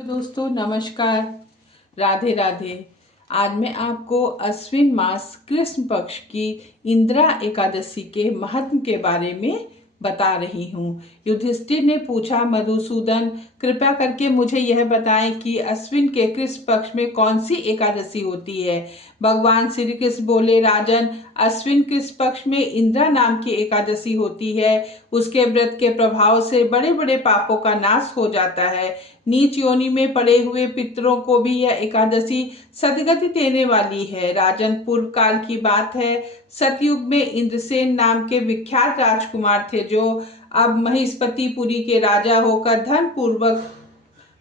दोस्तों नमस्कार, राधे राधे। आज मैं आपको अश्विन मास कृष्ण पक्ष की इंदिरा एकादशी के महत्व के बारे में बता रही हूँ। युधिष्ठिर ने पूछा, मधुसूदन कृपया करके मुझे यह बताएं कि अश्विन के कृष्ण पक्ष में कौन सी एकादशी होती है। भगवान श्री कृष्ण बोले, राजन, अश्विन कृष्ण पक्ष में इंदिरा नाम की एकादशी होती है। उसके व्रत के प्रभाव से बड़े बड़े पापों का नाश हो जाता है। नीच योनि में पड़े हुए पितरों को भी यह एकादशी सदगति देने वाली है। राजन, पूर्व काल की बात है, सतयुग में इंद्रसेन नाम के विख्यात राजकुमार थे जो अब महिष्मतिपुरी के राजा होकर धन पूर्वक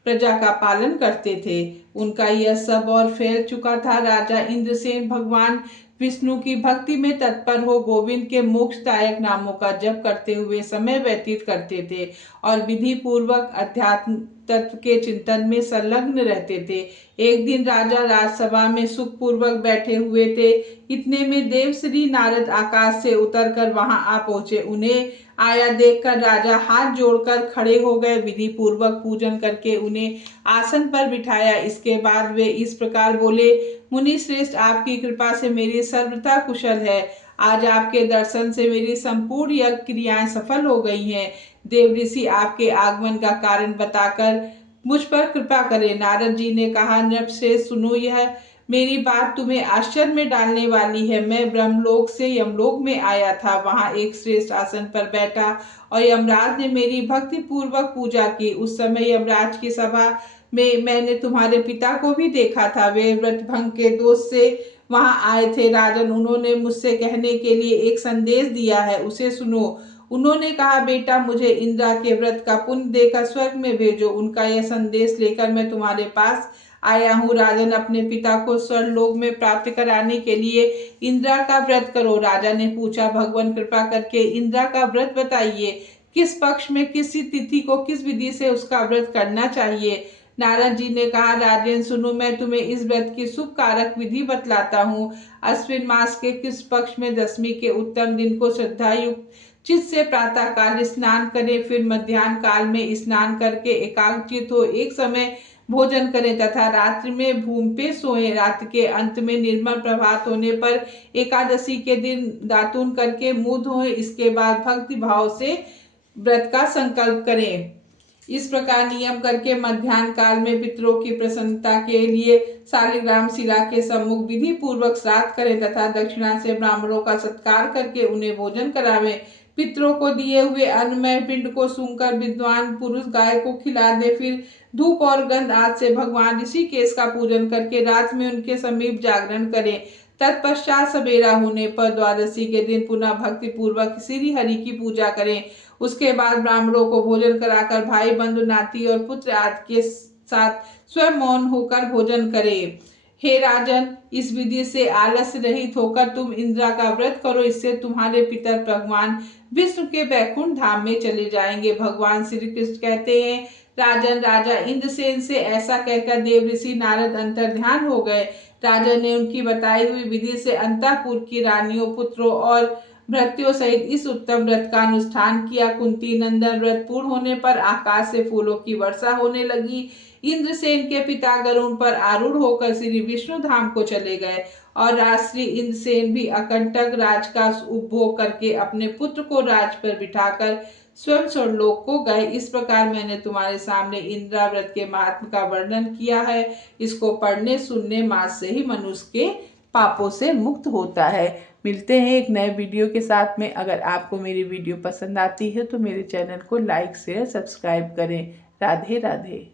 प्रजा का पालन करते थे। उनका यह सब और फैल चुका था। राजा इंद्रसेन भगवान विष्णु की भक्ति में तत्पर हो गोविंद के मोक्षदायक नामों का जप करते हुए समय व्यतीत करते थे और विधि पूर्वक अध्यात्म तत्व के चिंतन में संलग्न रहते थे। एक दिन राजा राजसभा में सुख पूर्वक बैठे हुए थे। इतने में देवश्री नारद आकाश से उतरकर वहां आ पहुंचे। उन्हें आया देखकर राजा हाथ जोड़कर खड़े हो गए। विधि पूर्वक पूजन करके उन्हें आसन पर बिठाया। इसके बाद वे इस प्रकार बोले, मुनि श्रेष्ठ, आपकी कृपा से मेरी सर्वथा कुशल है। आज आपके दर्शन से मेरी संपूर्ण यज्ञ क्रियाएं सफल हो गई हैं। देव ऋषि आपके आगमन का कारण बताकर मुझ पर कृपा करें। नारद जी ने कहा, नृपश्रेष्ठ, सुनो, यह मेरी बात तुम्हें आश्चर्य में डालने वाली है। मैं ब्रह्मलोक से यमलोक में आया था। वहां एक श्रेष्ठ आसन पर बैठा और यमराज ने मेरी भक्ति पूर्वक पूजा की। उस समय यमराज की सभा में मैंने तुम्हारे पिता को भी देखा था। वे व्रत भंग के दोष से वहां आए थे। राजन, उन्होंने मुझसे कहने के लिए एक संदेश दिया है, उसे सुनो। उन्होंने कहा, बेटा, मुझे इंदिरा के व्रत का पुण्य देकर स्वर्ग में भेजो। उनका यह संदेश लेकर मैं तुम्हारे पास आया हूँ। राजन, अपने पिता को स्वर्गलोक में प्राप्त कराने के लिए इंदिरा का व्रत करो। राजा ने पूछा, भगवान कृपा करके इंदिरा का व्रत बताइए। किस पक्ष में, किस तिथि को, किस विधि से उसका व्रत करना चाहिए। नारद जी ने कहा, राजन सुनो, मैं तुम्हें इस व्रत की शुभ कारक विधि बतलाता हूँ। अश्विन मास के किस पक्ष में दशमी के उत्तम दिन को श्रद्धा युक्त चित्त से प्रातः काल स्नान करें, फिर मध्याह्न काल में स्नान करके एकाग्रचित हो एक समय भोजन करें तथा रात्रि में भूमि पे सोएं। रात्रि के अंत में निर्मल प्रभात होने पर एकादशी के दिन दातून करके मुंह धोएं। इसके बाद भक्ति भाव से व्रत का संकल्प करें। इस प्रकार नियम करके मध्याह्न काल में पितरों की प्रसन्नता के लिए शालिग्राम शिला के सम्मुख विधि पूर्वक श्राद्ध करें तथा दक्षिणा से ब्राह्मणों का सत्कार करके उन्हें भोजन करावें। पितरों को दिए हुए अन्नमय पिंड को सूंघकर विद्वान पुरुष गाय को खिला दे। फिर धूप और गंध आदि से भगवान ऋषिकेश का पूजन करके रात में उनके समीप जागरण करें। तत्पश्चात सवेरा होने पर द्वादशी के दिन पुनः भक्ति पूर्वक श्री हरि की पूजा करें। उसके बाद ब्राह्मणों को भोजन कराकर भाई बंधु नाती और पुत्र आदि के साथ स्वयं मौन होकर भोजन करें। हे राजन, इस विधि से आलस्य रहित होकर तुम इंदिरा का व्रत करो। इससे तुम्हारे पितर भगवान विष्णु के वैकुंठ धाम में चले जाएंगे। भगवान श्री कृष्ण कहते हैं, राजन, राजा इंद्रसेन से ऐसा कहकर देव ऋषि नारद अंतर्ध्यान हो गए। राजा ने उनकी बताई हुई विधि से अंतःपुर की रानियों, पुत्रों और भृत्यों सहित इस उत्तम व्रत का अनुष्ठान किया। कुंती नंदन व्रत पूर्ण होने पर आकाश से फूलों की वर्षा होने लगी। इंद्रसेन के पिता गरुड़ पर आरूढ़ होकर श्री विष्णु धाम को चले गए और राजश्री इंद्रसेन भी अकंटक राज का उपभोग करके अपने पुत्र को राज पर बिठाकर स्वयं स्वर्गलोक को गए। इस प्रकार मैंने तुम्हारे सामने इंदिरा व्रत के महात्म का वर्णन किया है। इसको पढ़ने सुनने मात्र से ही मनुष्य के पापों से मुक्त होता है। मिलते हैं एक नए वीडियो के साथ में। अगर आपको मेरी वीडियो पसंद आती है तो मेरे चैनल को लाइक शेयर सब्सक्राइब करें। राधे राधे।